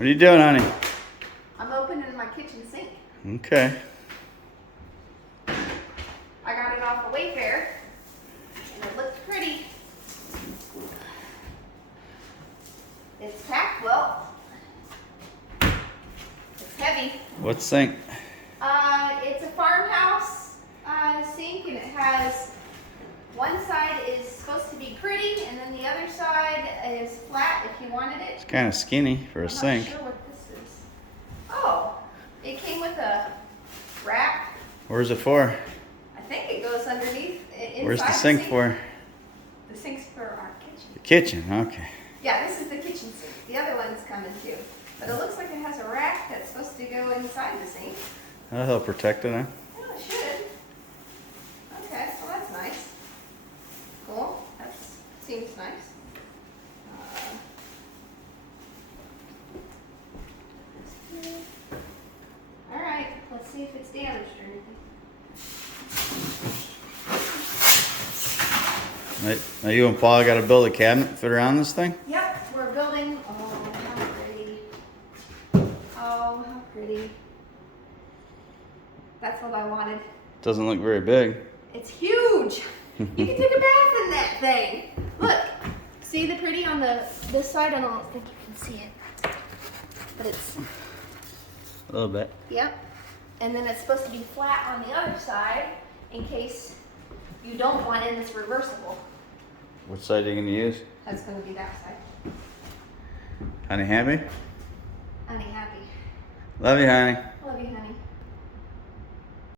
What are you doing, honey? I'm opening my kitchen sink. Okay. I got it off of Wayfair, and it looked pretty. It's packed well. It's heavy. What sink? It's a farmhouse sink, and it has one side is supposed to be pretty, and then the other side is flat if you wanted it. It's kind of skinny for a sink. I'm not sure what this is. Oh, it came with a rack. Where's it for? I think it goes underneath. Where's the sink for? The sink's for our kitchen. The kitchen, okay. Yeah, this is the kitchen sink. The other one's coming too. But it looks like it has a rack that's supposed to go inside the sink. That'll help protect it, huh? Oh, it should. Okay, well that's nice. Cool. That seems nice. All right, let's see if it's damaged or anything. Now you and Paul got to build a cabinet fit around this thing? Yep, we're building. Oh, how pretty. Oh, how pretty. That's what I wanted. Doesn't look very big. It's huge. You can take a bath in that thing. Look, see the pretty on this side? I don't think you can see it, but it's A little bit. yep. And then it's supposed to be flat on the other side in case you don't want it. And it's reversible. What side are you going to use? That's going to be that side. Honey, happy? Honey, happy. Love you, honey. Love you, honey.